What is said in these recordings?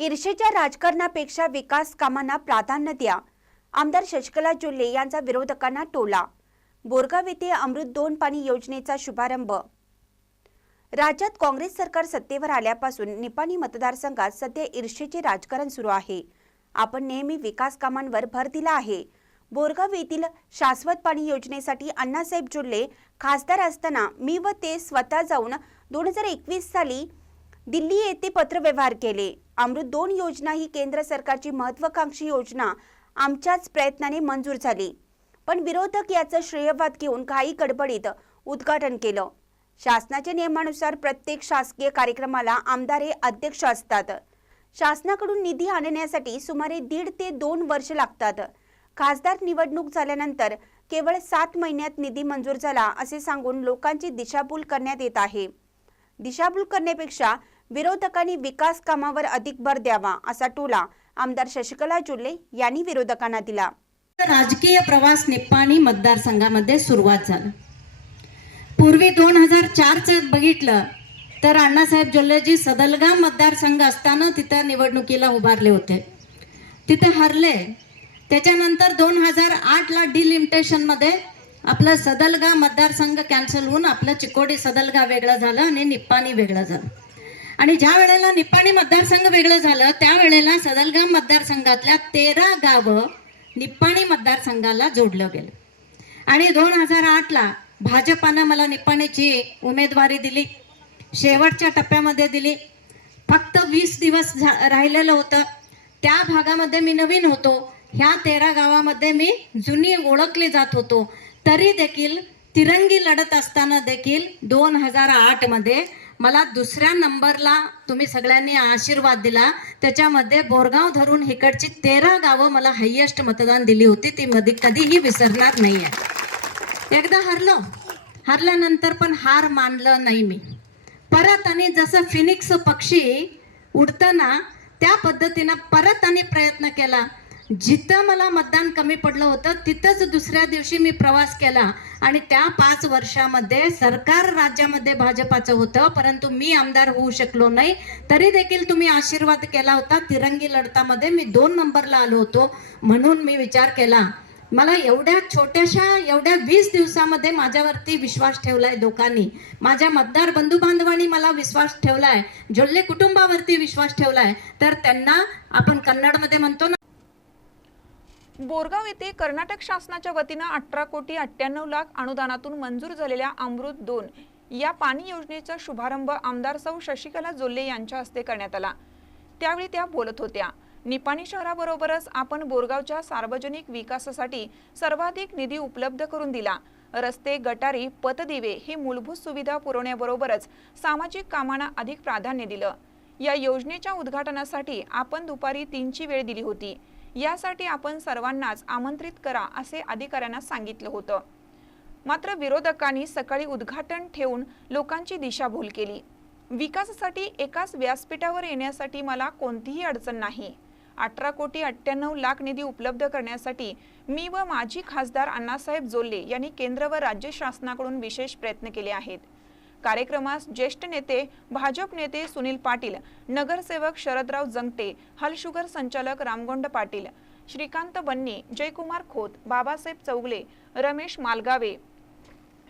ईर्षेच्या राजकारणापेक्षा विकास कामांना प्राधान्य द्या. आमदार शशिकला जुल्ले यांचा विरोधकांना टोला. बोरगाव येथे अमृत दोन पाणी योजनेचा शुभारंभ. राज्यात काँग्रेस सरकार सत्तेवर आल्यापासून निपाणी मतदारसंघात सध्या ईर्षेचे राजकारण सुरू आहे. आपण नेहमी विकास कामांवर भर दिला आहे. बोरगाव येथील शाश्वत पाणी योजनेसाठी अण्णासाहेब जुल्ले खासदार असताना मी व ते स्वतः जाऊन दोन हजार एकवीस साली दिल्ली येथे पत्रव्यवहार केले. अमृत दोन योजना ही केंद्र सरकारची महत्वाकांक्षी योजना. आमच्याच प्रयत्नाने मंजूर झाली. पण विरोधक याचं श्रेयवाद घेऊन काही गडबडीत उद्घाटन केलं. शासनाच्या नियमानुसार प्रत्येक शासकीय कार्यक्रमाला आमदार हे अध्यक्ष असतात. शासनाकडून निधी आणण्यासाठी सुमारे दीड ते दोन वर्ष लागतात. खासदार निवडणूक झाल्यानंतर केवळ सात महिन्यात निधी मंजूर झाला असे सांगून लोकांची दिशाभूल करण्यात येत आहे. दिशाभूल करण्यापेक्षा विरोधकांनी विकास कामावर अधिक भर द्यावा असा टोला आमदार शशिकला जुल्ले यांनी विरोधकांना दिला. राजकीय प्रवास निप्पाणी मतदारसंघामध्ये सुरुवात झाला. पूर्वी दोन हजार चारचं बघितलं तर अण्णासाहेब जोल्लेजी सदलगाव मतदारसंघ असताना तिथं निवडणुकीला उभारले होते. तिथे हरले. त्याच्यानंतर दोन हजार आठला डिलिमिटेशनमध्ये आपलं सदलगाव मतदारसंघ कॅन्सल होऊन आपलं चिकोडी सदलगाव वेगळं झालं आणि निप्पाणी वेगळं झालं. आणि ज्या वेळेला निप्पाणी मतदारसंघ वेगळं झालं त्यावेळेला सदलगाम मतदारसंघातल्या तेरा गावं निप्पाणी मतदारसंघाला जोडलं गेलं. आणि दोन हजार आठला भाजपानं मला निप्पाणीची उमेदवारी दिली शेवटच्या टप्प्यामध्ये दिली. फक्त वीस दिवस झा राहिलेलं होतं. त्या भागामध्ये मी नवीन होतो. ह्या तेरा गावामध्ये मी जुनी ओळखली जात होतो. तरी देखील तिरंगी लढत असताना देखील दोन हजार आठमध्ये मला दुसऱ्या नंबरला तुम्ही सगळ्यांनी आशीर्वाद दिला. त्याच्यामध्ये बोरगाव धरून इकडची तेरा गावं मला हायेस्ट मतदान दिली होती. ती मध्ये कधीही विसरणार नाही आहे एकदा हरलो. हरल्यानंतर पण हार मानलं नाही मी. परत आणि जसं फिनिक्स पक्षी उडताना त्या पद्धतीनं परत आणि प्रयत्न केला. जिथं मला मतदान कमी पडलं होतं तिथंच दुसऱ्या दिवशी मी प्रवास केला. आणि त्या पाच वर्षामध्ये सरकार राज्यामध्ये भाजपाचं होतं परंतु मी आमदार होऊ शकलो नाही. तरी देखील तुम्ही आशीर्वाद केला होता. तिरंगी लढतामध्ये मी दोन नंबरला आलो होतो म्हणून मी विचार केला. मला एवढ्या छोट्याशा एवढ्या वीस दिवसामध्ये माझ्यावरती विश्वास ठेवलाय लोकांनी. माझ्या मतदार बंधू बांधवांनी मला विश्वास ठेवलाय. जोल्ले कुटुंबावरती विश्वास ठेवलाय. तर त्यांना आपण कन्नडमध्ये म्हणतो ना बोरगाव येथे कर्नाटक शासनाच्या वतीनं अठरा कोटी अठ्ठ्याण्णव लाख अनुदानातून मंजूर झालेल्या अमृत दोन या पाणी योजनेचा शुभारंभ आमदार सौ शशिकला जोल्ले यांच्या हस्ते करण्यात आला. त्यावेळी त्या बोलत होत्या निपाणी शहराबरोबरच आपण बोरगावच्या सार्वजनिक विकासासाठी सर्वाधिक निधी उपलब्ध करून दिला. रस्ते गटारी पतदिवे ही मूलभूत सुविधा पुरवण्याबरोबरच सामाजिक कामांना अधिक प्राधान्य दिलं. या योजनेच्या उद्घाटनासाठी आपण दुपारी तीनची वेळ दिली होती. यासाठी आपण सर्वांनाच आमंत्रित करा असे अधिकाऱ्यांना सांगितलं होतं. मात्र विरोधकांनी सकाळी उद्घाटन ठेवून लोकांची दिशाभूल केली. विकासासाठी एकाच व्यासपीठावर येण्यासाठी मला कोणतीही अडचण नाही. अठरा कोटी अठ्ठ्याण्णव लाख निधी उपलब्ध करण्यासाठी मी व माजी खासदार अण्णासाहेब जोल्ले यांनी केंद्र व राज्य शासनाकडून विशेष प्रयत्न केले आहेत. कार्यक्रमास ज्येष्ठ नेते भाजप नेते सुनील पाटील नगरसेवक शरदराव जंगटे हलशुगर संचालक रामगोंड पाटील श्रीकांत बन्नी जयकुमार खोत बाबासाहेब चौगले रमेश मालगावे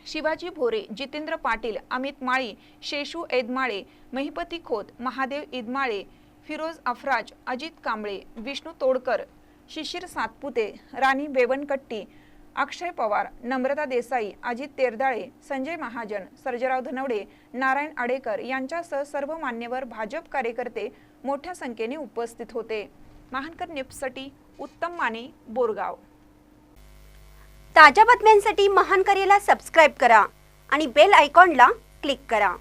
शिवाजी भोरे जितेंद्र पाटील अमित माळी शेषू एदमाळे महिपती खोत महादेव इदमाळे फिरोज अफराज अजित कांबळे विष्णू तोडकर शिशिर सातपुते राणी बेवनकट्टी अक्षय पवार नम्रता देसाई अजित तेरदाळे संजय महाजन सर्जराव धनवडे नारायण आडेकर यांच्यासह सर्व मान्यवर भाजप कार्यकर्ते मोठ्या संख्येने उपस्थित होते. महानकर न्यूजसाठी उत्तम माने बोरगाव. ताज्या बातम्यांसाठी महानकरेला सबस्क्राईब करा आणि बेल आयकॉनला क्लिक करा.